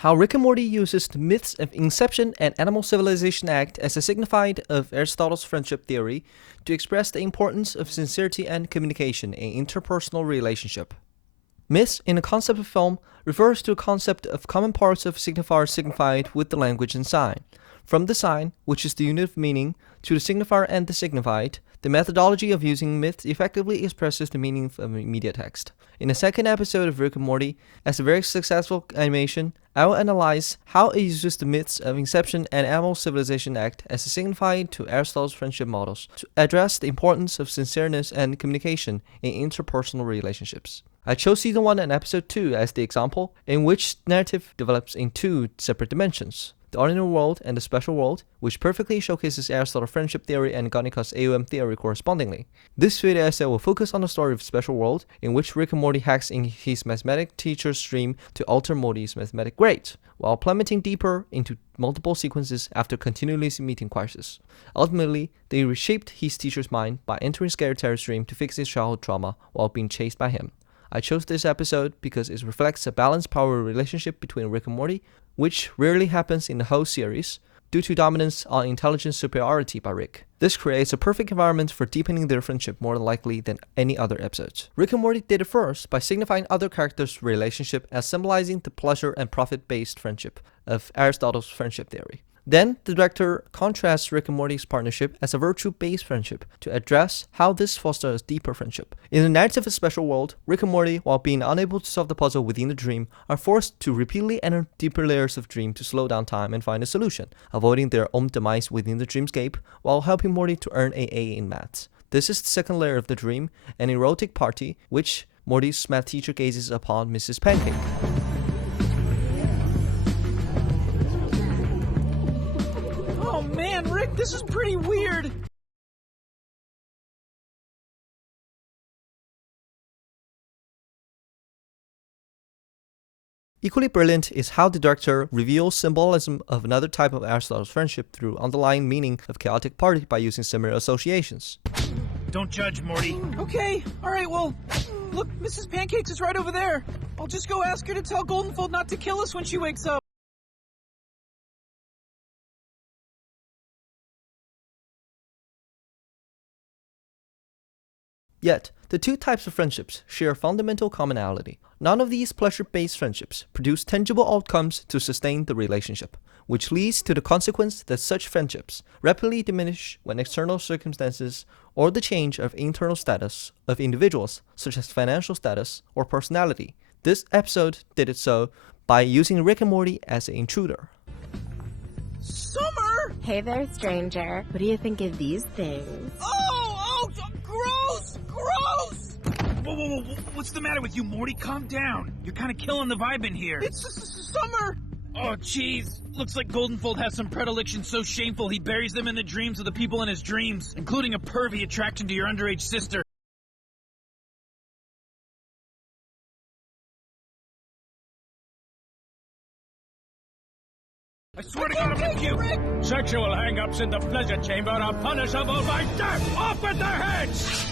How Rick and Morty uses the myths of Inception and Animal Civilization Act as a signified of Aristotle's friendship theory to express the importance of sincerity and communication in interpersonal relationship. Myths in the concept of film refers to a concept of common parts of signifier signified with the language and sign. From the sign, which is the unit of meaning, to the signifier and the signified, the methodology of using myths effectively expresses the meaning of immediate text. In the second episode of Rick and Morty, as a very successful animation, I will analyze how it uses the myths of Inception and Animal Civilization Act as a signified to Aristotle's friendship models to address the importance of sincereness and communication in interpersonal relationships. I chose Season 1 and Episode 2 as the example, in which narrative develops in two separate dimensions: the ordinary world and the special world, which perfectly showcases Aristotle's friendship theory and Ganika's AOM theory correspondingly. This video essay will focus on the story of Special World, in which Rick and Morty hacks in his mathematics teacher's dream to alter Morty's mathematic grades, while plummeting deeper into multiple sequences after continually meeting crisis. Ultimately, they reshaped his teacher's mind by entering Scary Terry's dream to fix his childhood trauma while being chased by him. I chose this episode because it reflects a balanced power relationship between Rick and Morty, which rarely happens in the whole series, due to dominance on intelligence superiority by Rick. This creates a perfect environment for deepening their friendship more likely than any other episodes. Rick and Morty did it first by signifying other characters' relationship as symbolizing the pleasure and profit-based friendship of Aristotle's friendship theory. Then, the director contrasts Rick and Morty's partnership as a virtue-based friendship to address how this fosters deeper friendship. In the narrative of Special World, Rick and Morty, while being unable to solve the puzzle within the dream, are forced to repeatedly enter deeper layers of dream to slow down time and find a solution, avoiding their own demise within the dreamscape, while helping Morty to earn an A in maths. This is the second layer of the dream, an erotic party, which Morty's math teacher gazes upon Mrs. Pancake. Oh man, Rick, this is pretty weird! Equally brilliant is how the director reveals symbolism of another type of Aristotle's friendship through underlying meaning of chaotic party by using similar associations. Don't judge, Morty. Okay, alright, well, look, Mrs. Pancakes is right over there. I'll just go ask her to tell Goldenfold not to kill us when she wakes up. Yet, the two types of friendships share a fundamental commonality. None of these pleasure-based friendships produce tangible outcomes to sustain the relationship, which leads to the consequence that such friendships rapidly diminish when external circumstances or the change of internal status of individuals, such as financial status or personality. This episode did it so by using Rick and Morty as an intruder. Summer! Hey there, stranger. What do you think of these things? Oh, gross! Gross! Whoa, what's the matter with you, Morty? Calm down. You're kind of killing the vibe in here. It's Summer! Oh, jeez. Looks like Goldenfold has some predilections so shameful he buries them in the dreams of the people in his dreams, including a pervy attraction to your underage sister. I swear to God, I'm with you! Rick. Sexual hang-ups in the pleasure chamber are punishable by death! Off with their heads!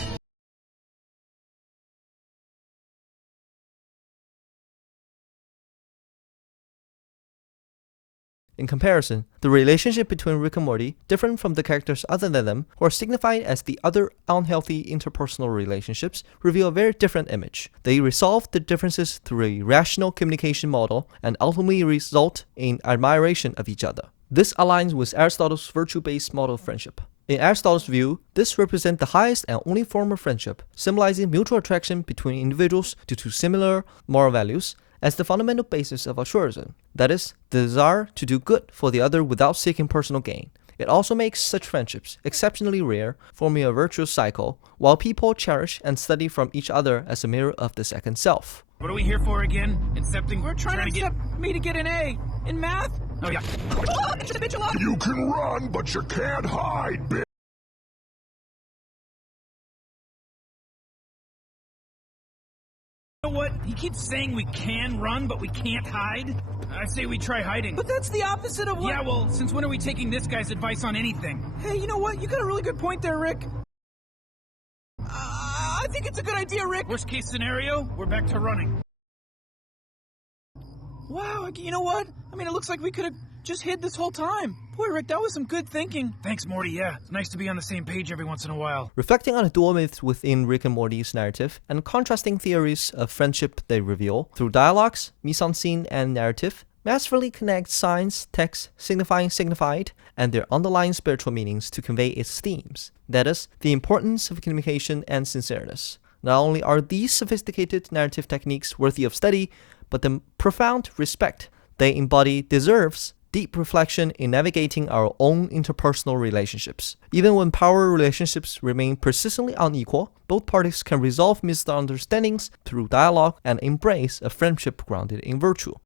In comparison, the relationship between Rick and Morty, different from the characters other than them, who are signified as the other unhealthy interpersonal relationships, reveal a very different image. They resolve the differences through a rational communication model and ultimately result in admiration of each other. This aligns with Aristotle's virtue-based model of friendship. In Aristotle's view, this represents the highest and only form of friendship, symbolizing mutual attraction between individuals due to similar moral values, as the fundamental basis of altruism, that is, the desire to do good for the other without seeking personal gain. It also makes such friendships exceptionally rare, forming a virtuous cycle, while people cherish and study from each other as a mirror of the second self. What are we here for again? Incepting? We're trying to get me to get an A in math? Oh yeah. You can run, but you can't hide, bitch. You know what? He keeps saying we can run, but we can't hide. I say we try hiding. But that's the opposite of what— Yeah, well, since when are we taking this guy's advice on anything? Hey, you know what? You got a really good point there, Rick. I think it's a good idea, Rick. Worst case scenario, we're back to running. Wow, you know what? I mean, it looks like we could have just hid this whole time. Boy, Rick, that was some good thinking. Thanks, Morty, yeah. It's nice to be on the same page every once in a while. Reflecting on the dual myths within Rick and Morty's narrative and contrasting theories of friendship they reveal through dialogues, mise-en-scene, and narrative, masterfully connect science, text, signifying signified, and their underlying spiritual meanings to convey its themes. That is, the importance of communication and sincereness. Not only are these sophisticated narrative techniques worthy of study, but the profound respect they embody deserves deep reflection in navigating our own interpersonal relationships. Even when power relationships remain persistently unequal, both parties can resolve misunderstandings through dialogue and embrace a friendship grounded in virtue.